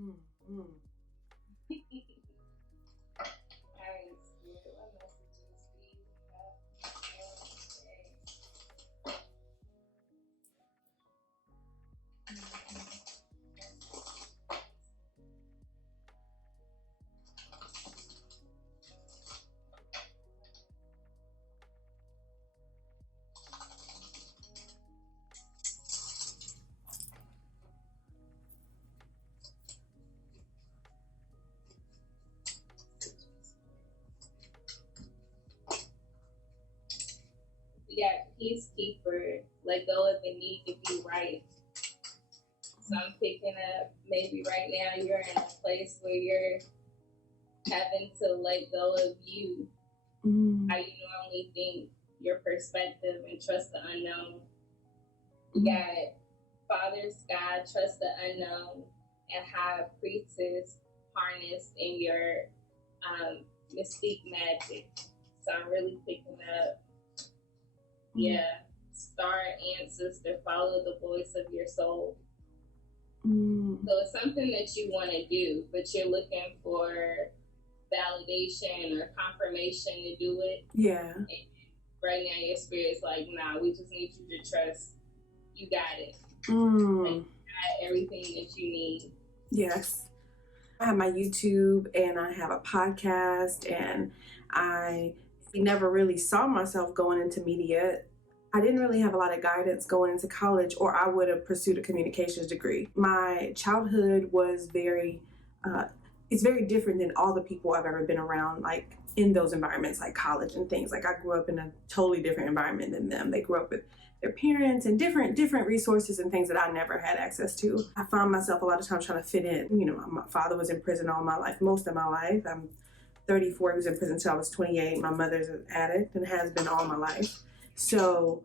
Mm-hmm. Alright, Spirit, what messages do you have today? We got peacekeeper, let go of the need to be right. So I'm picking up maybe right now you're in a place where you're having to let go of you, how you normally think, your perspective, and trust the unknown. We got Father Sky, trust the unknown, and High Priestess harnessed in your mystique magic. So I'm really picking up, Star Ancestor, follow the voice of your soul. So it's something that you want to do, but you're looking for validation or confirmation to do it. Yeah. And right now your spirit's like, nah, we just need you to trust. You got it. Like, you got everything that you need. Yes. I have my YouTube and I have a podcast, and I never really saw myself going into media. I didn't really have a lot of guidance going into college, or I would have pursued a communications degree. My childhood was it's very different than all the people I've ever been around, like in those environments, like college and things. Like I grew up in a totally different environment than them. They grew up with their parents and different resources and things that I never had access to. I found myself a lot of times trying to fit in. You know, my father was in prison all my life, most of my life. I'm 34, he was in prison until I was 28. My mother's an addict and has been all my life. So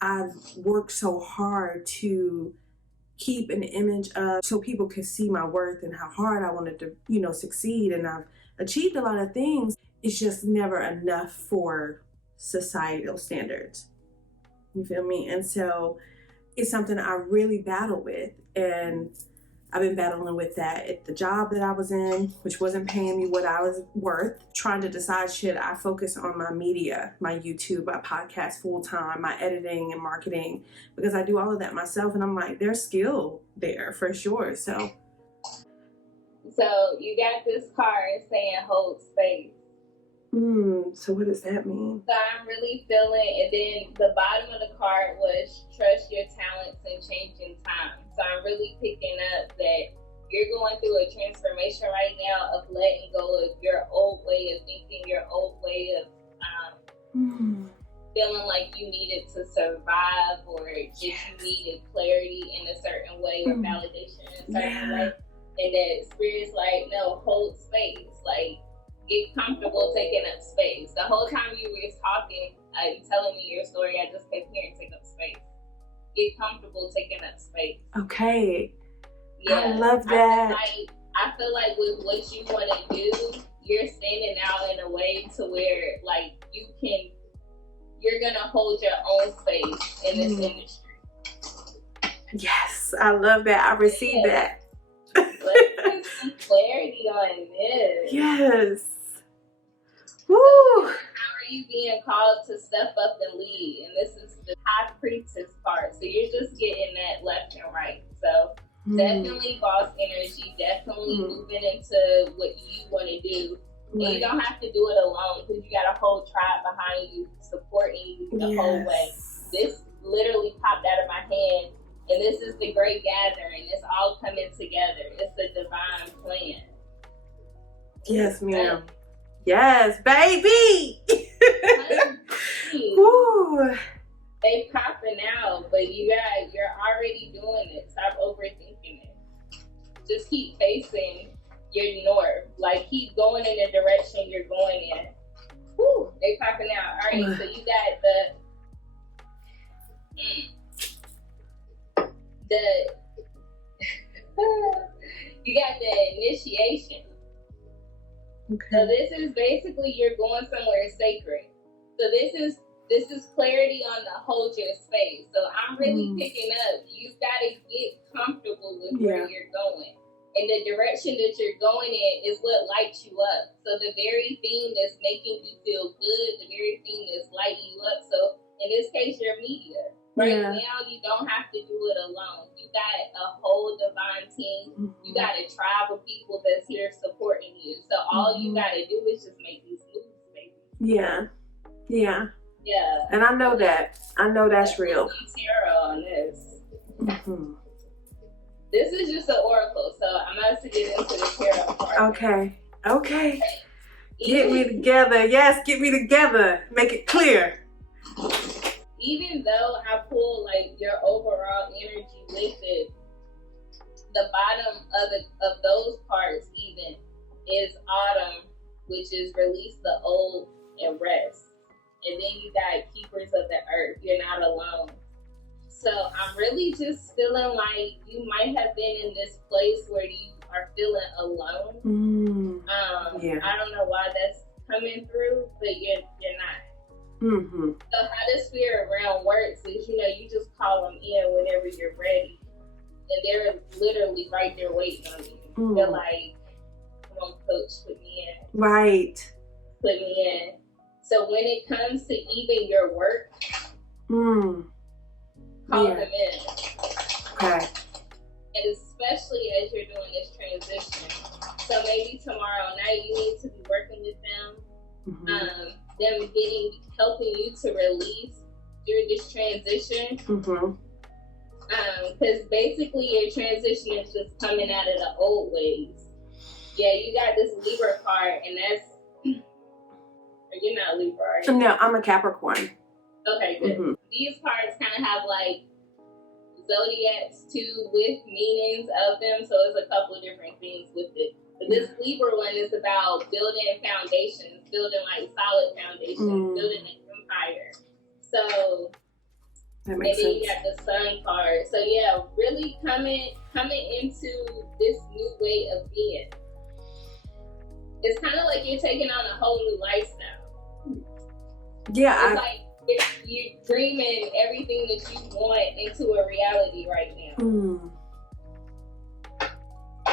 I've worked so hard to keep an image of, so people could see my worth and how hard I wanted to, succeed. And I've achieved a lot of things. It's just never enough for societal standards. You feel me? And so it's something I really battle with. And I've been battling with that at the job that I was in, which wasn't paying me what I was worth, trying to decide, should I focus on my media, my YouTube, my podcast full time, my editing and marketing, because I do all of that myself. And I'm like, there's skill there for sure. So you got this card saying hold space. So what does that mean? So I'm really feeling, and then the bottom of the card was trust your talents and changing time. So I'm really picking up that you're going through a transformation right now of letting go of your old way of thinking, your old way of feeling like you needed to survive, or just you needed clarity in a certain way or validation in a certain way. And that spirit's like, no, hold space. Like, get comfortable taking up space. The whole time you were talking, you telling me your story, I just kept hearing take up space. Get comfortable taking up space. Okay. Yeah, I love that. I feel like with what you want to do, you're standing out in a way to where, like, you're going to hold your own space in this industry. Yes, I love that. I received that. Let's get some clarity on this. Yes. Woo! How are you being called to step up and lead? And this is the High Priestess part. So you're just getting that left and right. So definitely boss energy, definitely moving into what you want to do. And you don't have to do it alone, because you got a whole tribe behind you supporting you the whole way. This literally popped out of my hand, and this is the great gathering. It's all coming together. It's a divine plan. Yes, ma'am. Yes, baby. Woo. They popping out, but you're already doing it. Stop overthinking it. Just keep facing your north. Like, keep going in the direction you're going in. Woo, they popping out. All right, so you got you got the initiation. Okay. So this is basically you're going somewhere sacred. So this is clarity on the hold your space. So I'm really picking up, you've got to get comfortable with where you're going. And the direction that you're going in is what lights you up. So the very thing that's making you feel good, the very thing that's lighting you up. So in this case, your media. Right now, you don't have to do it alone. You got a whole divine team. You got a tribe of people that's here supporting you. So all you got to do is just make these moves, baby. Yeah. Yeah. And I know that. I know that's real. Tarot on this. This is just an oracle, so I'm about to get into the tarot part. Okay. Get me together. Yes, get me together. Make it clear. Even though I pull like your overall energy with it, the bottom of those parts even is autumn, which is release the old and rest. And then you got keepers of the earth. You're not alone. So I'm really just feeling like you might have been in this place where you are feeling alone. I don't know why that's coming through, but you're not. So how the spirit realm works is, you just call them in whenever you're ready, and they're literally right there waiting on you. They're like, "Come on, coach, put me in." Right. Put me in. So when it comes to even your work, call them in. Okay. And especially as you're doing this transition. So maybe tomorrow night you need to be working with them. Them helping you to release through this transition. Because basically your transition is just coming out of the old ways. Yeah, you got this Libra card, and that's you're not Libra, are you? No, I'm a Capricorn. Okay, good. These cards kind of have like zodiacs too, with meanings of them, so it's a couple of different things with it. But this Libra one is about building foundations, building like solid foundations, building an empire. So that makes and then sense. you got the Sun card. So yeah, really coming into this new way of being. It's kind of like you're taking on a whole new lifestyle. Yeah, it's like you're dreaming everything that you want into a reality right now.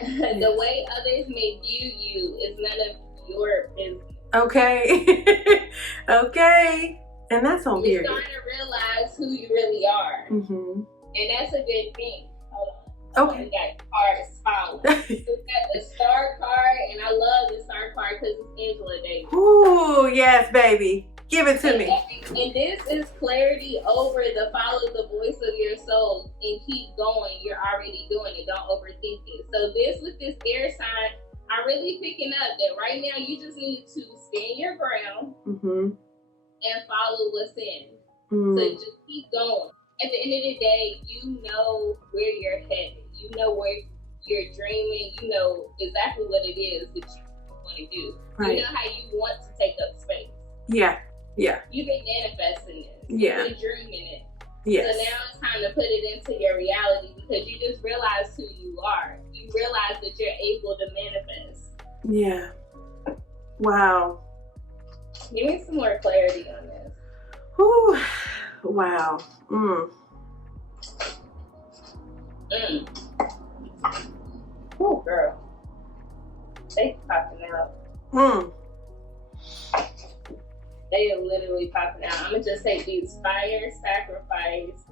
The way others may view you is none of your business. Okay. Okay. And that's on You're period. starting to realize who you really are. And that's a good thing. Hold on. Okay. We got cards following. We got the Star card, and I love the Star card because it's Angela Davis. Ooh, yes, baby. Give it to me. And this is clarity over the follow the voice of your soul and keep going. You're already doing it. Don't overthink it. So this with this air sign, I'm really picking up that right now you just need to stand your ground and follow what's in. So just keep going. At the end of the day, you know where you're headed. You know where you're dreaming. You know exactly what it is that you want to do. Right. You know how you want to take up space. Yeah. You've been manifesting this. Yeah. You've been dreaming it. Yes. So now it's time to put it into your reality because you just realized who you are. You realize that you're able to manifest. Yeah. Wow. Give me some more clarity on this. Whew. Wow. Oh, girl. They popping out. They are literally popping out. I'm going to just take these: fire, sacrifice,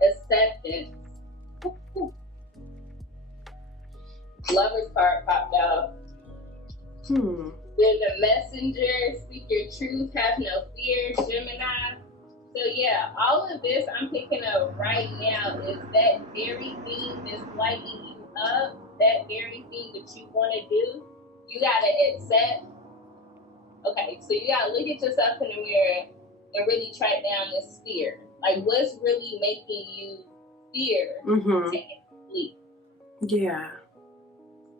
acceptance. Lover's card popped out. Then the messenger, speak your truth, have no fear, Gemini. So yeah, all of this I'm picking up right now is that very thing that's lighting you up, that very thing that you want to do, you got to accept. Okay, so you gotta look at yourself in the mirror and really track down this fear. Like, what's really making you fear taking a leap? Yeah.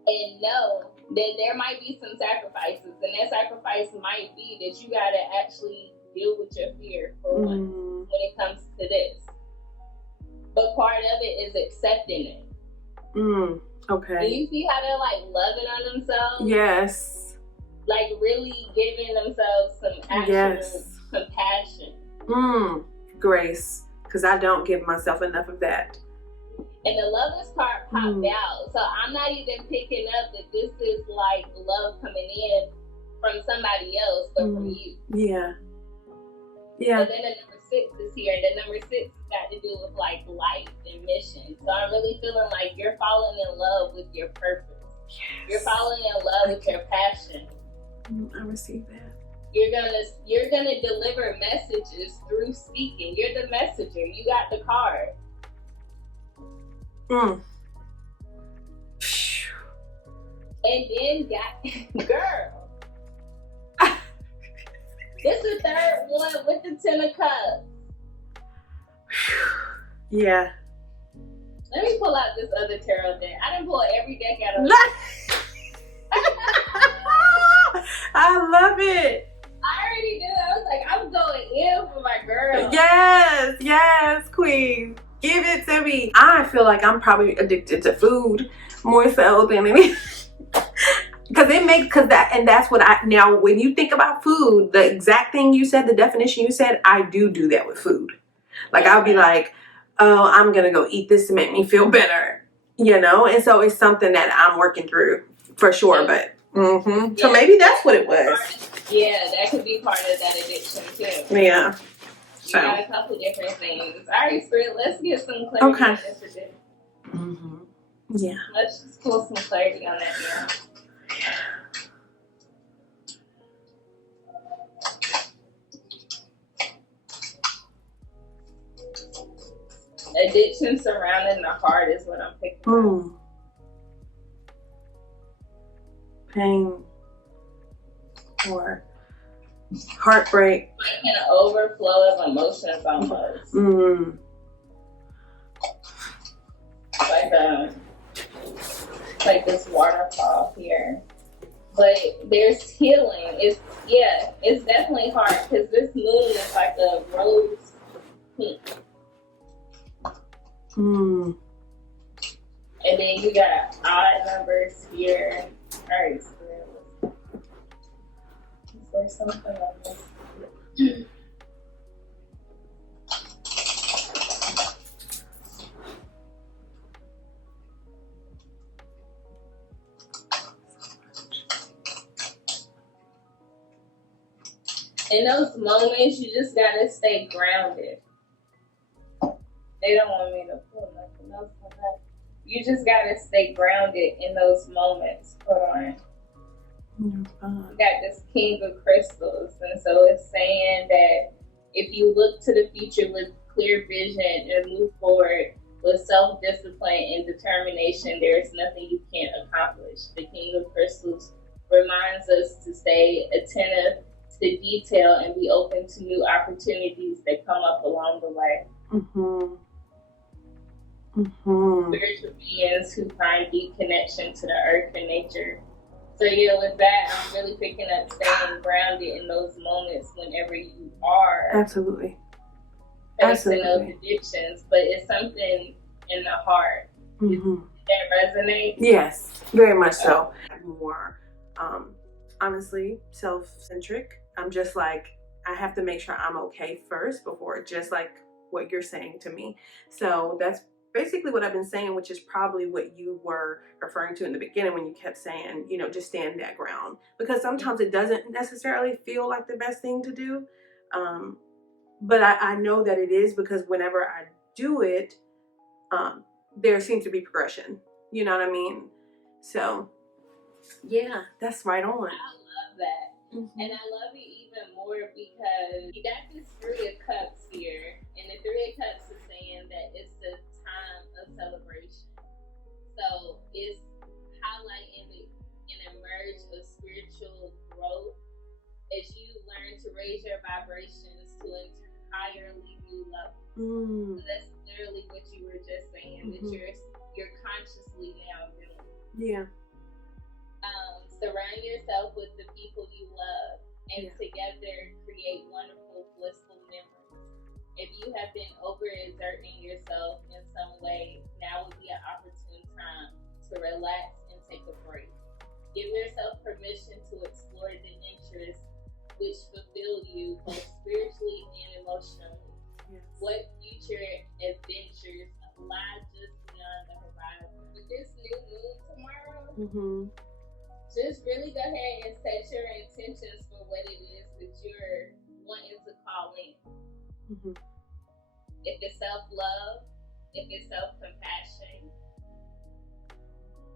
And know that there might be some sacrifices, and that sacrifice might be that you gotta actually deal with your fear for once when it comes to this. But part of it is accepting it. Okay. Do you see how they're like loving on themselves? Yes. Like really giving themselves some actual compassion. Grace, because I don't give myself enough of that. And the lovers part popped out. So I'm not even picking up that this is like love coming in from somebody else, but from you. Yeah. Yeah. And then the number 6 is here. And the number 6 has got to do with like life and mission. So I'm really feeling like you're falling in love with your purpose. Yes. You're falling in love with your passion. I receive that. You're gonna deliver messages through speaking. You're the messenger. You got the card. And then got girl. This is the 3rd one with the 10 of Cups. Yeah. Let me pull out this other tarot deck. I didn't pull every deck out of I love it. I already did. I was like, I'm going in for my girl. Yes, queen. Give it to me. I feel like I'm probably addicted to food more so than anything. That's what now when you think about food, the exact thing you said, the definition you said, I do that with food. Like I'll be like, oh, I'm going to go eat this to make me feel better, And so it's something that I'm working through for sure, but so maybe that's what it was. Yeah, that could be part of that addiction too. Yeah. So. You got a couple different things. All right, Spirit, let's get some clarity on this addiction. Yeah. Let's just pull some clarity on that now. Addiction surrounding the heart is what I'm picking up. Pain or heartbreak. Like an overflow of emotions almost. Like this waterfall here. But there's healing. It's definitely hard because this moon is like a rose pink. And then you got odd numbers here. Alright, so is there something on this? In those moments, you just gotta stay grounded. They don't want me to pull nothing else from that. You just gotta stay grounded in those moments. Hold on. You got this King of Crystals, and so it's saying that if you look to the future with clear vision and move forward with self-discipline and determination, there is nothing you can't accomplish. The King of Crystals reminds us to stay attentive to detail and be open to new opportunities that come up along the way. Spiritual beings who find deep connection to the earth and nature. So yeah, with that, I'm really picking up staying grounded in those moments whenever you are absolutely facing those addictions, but it's something in the heart. Does that resonate? Yes, very much so. More honestly self-centric. I'm just like, I have to make sure I'm okay first before, just like what you're saying to me. So that's basically what I've been saying, which is probably what you were referring to in the beginning when you kept saying, just stand that ground, because sometimes it doesn't necessarily feel like the best thing to do. But I know that it is, because whenever I do it, there seems to be progression. You know what I mean? So yeah, that's right on. I love that. And I love it even more because you got this 3 of Cups here, and the 3 of Cups is saying that it's the time of celebration. So it's highlighting an emerge of spiritual growth as you learn to raise your vibrations to an entirely new level. So that's literally what you were just saying, that you're consciously now doing. Yeah. Surround yourself with the people you love, and together create wonderful, blissful memories. If you have been overexerting yourself in some way, now would be an opportune time to relax and take a break. Give yourself permission to explore the interests which fulfill you both spiritually and emotionally. What future adventures lie just beyond Mm-hmm. Just really go ahead and set your intentions for what it is that you're wanting to call in. Mm-hmm. If it's self-love, if it's self-compassion,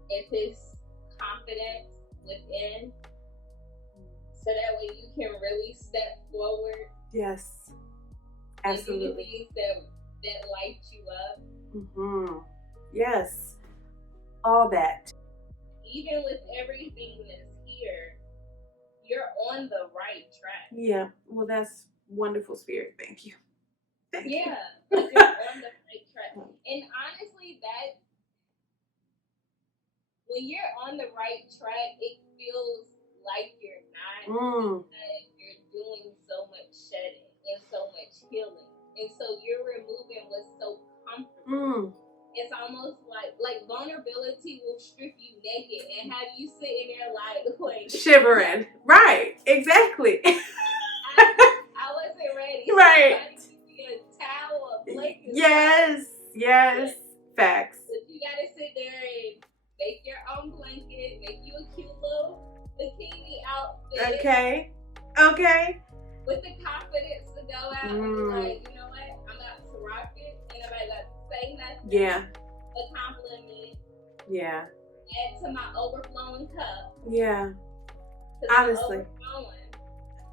if it's confidence within, so that way you can really step forward. Yes. And do the Absolutely. things that light you up. Mm-hmm. Yes. All that. Even with everything that's here, you're on the right track. Yeah. Well, that's wonderful, Spirit. Thank you. Thank you. Yeah, like you're on the right track. And honestly, that when you're on the right track, it feels like you're not. Because you're doing so much shedding and so much healing, and so you're removing what's so comfortable. It's almost like vulnerability will strip you naked and have you sitting there like shivering. Right. Exactly. I wasn't ready. Right. Somebody give me a towel, a blanket. Yes. Yes. Facts. But you gotta sit there and make your own blanket, make you a cute little bikini outfit. Okay. Okay. With the confidence to go out and be like, you know what? I'm about to rock it. Ain't nobody got to say nothing. Yeah. A compliment. Yeah. Add to my overflowing cup. Yeah. Honestly.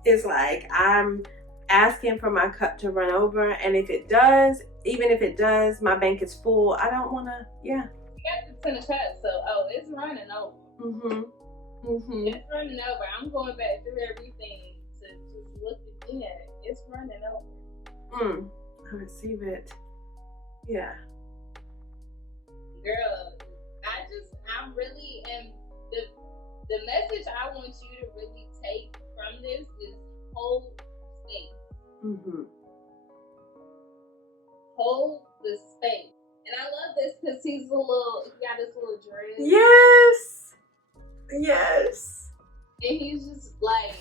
It's like I'm asking for my cup to run over, and if it does, even if it does, my bank is full. I don't want to. Yeah. You got the 10 of cups, so it's running over. It's running over. I'm going back through everything to just look again. It's running over. I receive it. Yeah. Girl, I really am. The message I want you to really take from this is hold space. Hold the space. And I love this because he got his little dread. Yes. Yes. And he's just like,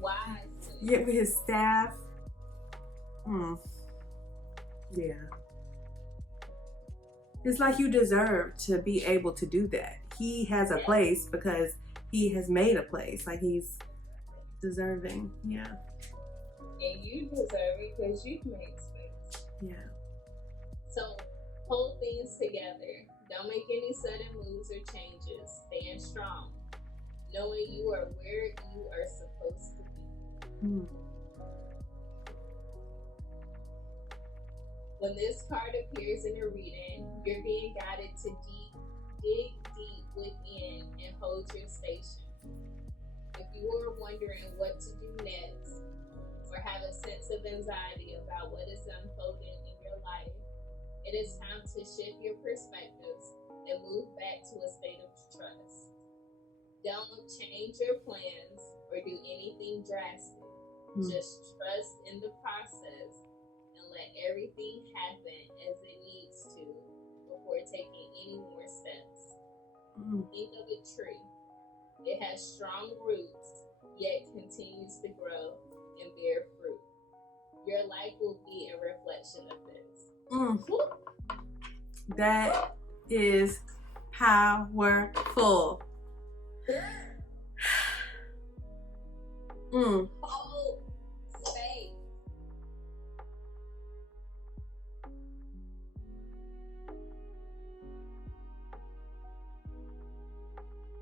wise. Yeah, with his staff. Yeah. It's like you deserve to be able to do that. He has a place because he has made a place. Like he's deserving. Yeah. And you deserve it because you've made space. Yeah. So hold things together. Don't make any sudden moves or changes. Stand strong, knowing you are where you are supposed to be. When this card appears in a reading, you're being guided to dig deep within and hold your station. If you are wondering what to do next, or have a sense of anxiety about what is unfolding in your life, it is time to shift your perspectives and move back to a state of trust. Don't change your plans or do anything drastic. Just trust in the process and let everything happen as it needs to before taking any more steps. Think of a tree. It has strong roots, yet continues to grow and bear fruit. Your life will be a reflection of this. That is powerful. Hold